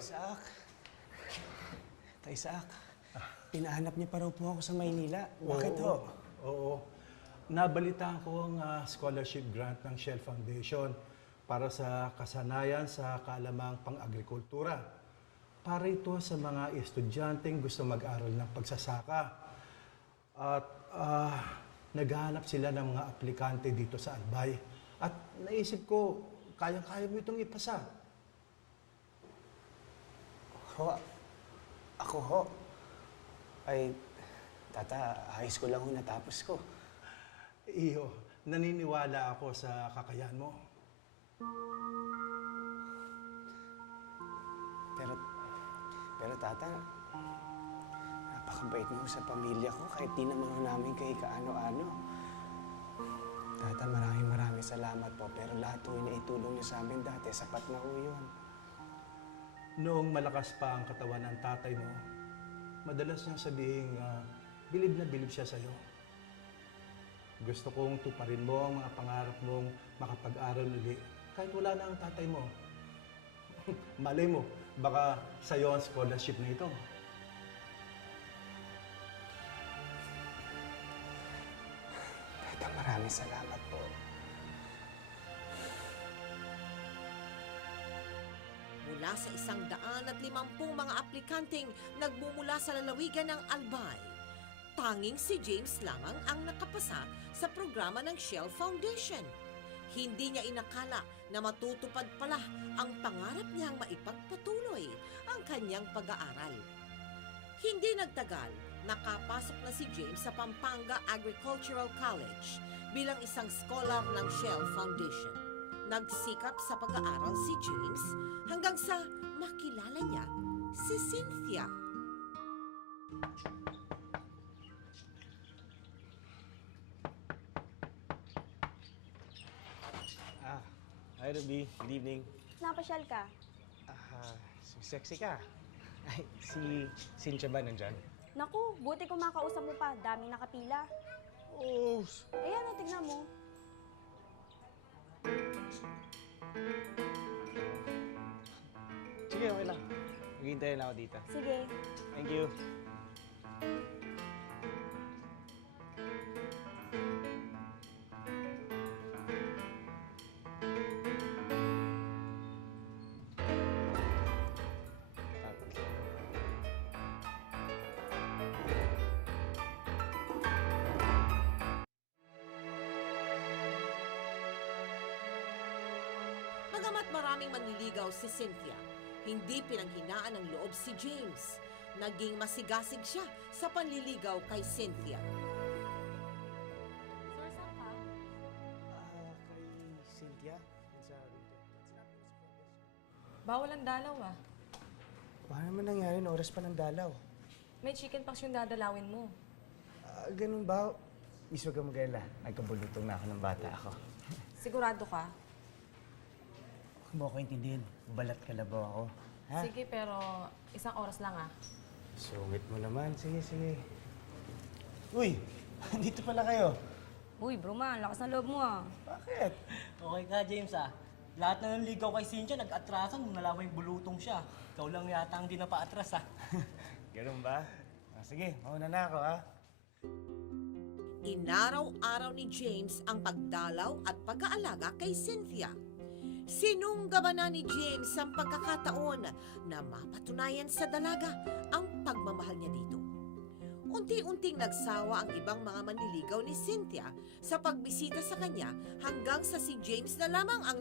niyo? Isaac, pinahanap niyo pa raw po ako sa Maynila. Bakit ho? Oo. Nabalitaan ko ang scholarship grant ng Shell Foundation para sa kasanayan sa kaalamang pang-agrikultura. Para ito sa mga estudyanteng gusto mag-aral ng pagsasaka. At naghahanap sila ng mga aplikante dito sa Albay. At naisip ko, kayang-kaya mo itong ipasa. Ako ho? Ay, tata, high school lang ho natapos ko. Iyo, naniniwala ako sa kakayahan mo. Pero tata, napakabait mo sa pamilya ko kahit di naman ho namin kayo kaano-ano. Tata, maraming salamat po. Pero lahat ho na itulong niyo sa amin dati, sapat na ho yun. Noong malakas pa ang katawan ng tatay mo, madalas niyang sabihin bilib na bilib siya sa'yo. Gusto kong tuparin mo ang mga pangarap mong makapag-aral ulit kahit wala na ang tatay mo. Malay mo, baka sa'yo ang scholarship na ito. Tata, maraming salamat po. Mula sa 150 mga aplikanteng nagmumula sa lalawigan ng Albay, tanging si James lamang ang nakapasa sa programa ng Shell Foundation. Hindi niya inakala na matutupad pala ang pangarap niyang maipagpatuloy ang kanyang pag-aaral. Hindi nagtagal, nakapasok na si James sa Pampanga Agricultural College bilang isang scholar ng Shell Foundation. Nagsikap sa pag-aaral si James hanggang sa makilala niya si Cynthia. Hi Ruby, good evening. Napasyal ka? Sexy ka. Ay, si Cynthia ba nandyan? Naku, buti kung makausap mo pa. Daming nakapila. Oh! Ayan, tignan mo. Sige, okay lang. Maghihintay na ako dito. Sige. Thank you. Bagamat maraming manliligaw si Cynthia, hindi pinanghinaan ng loob si James. Naging masigasig siya sa panliligaw kay Cynthia. Sir, saan ka? Kay Cynthia? Sa rito. Bawal ang dalaw ah. Paano naman nangyari na oras pa ng dalaw? May chicken pox yung dadalawin mo. Ganun ba? Miss, huwag kang mag-alala. Nagkabulutong na ako ng bata ako. Sigurado ka? Huwag mo ako intindihin. Balat kalabaw ako. Ha? Sige, pero isang oras lang ah. Sungit mo naman. Sige. Uy! Dito pala kayo. Uy, bro man, lakas ng loob mo ah. Bakit? Okay ka, James ah. Lahat na ng ligaw kay Cynthia nag-atrasan nung nalaman yung bulutong siya. Ikaw lang yata ang di na pa-atras ah. Ganun ba? Sige, mauna na ako ha. Inaraw-araw ni James ang pagdalaw at pag-aalaga kay Cynthia. Sinunggaban na ni James ang pagkakataon na mapatunayan sa dalaga ang pagmamahal niya dito. Unti-unting nagsawa ang ibang mga manliligaw ni Cynthia sa pagbisita sa kanya hanggang sa si James na lamang ang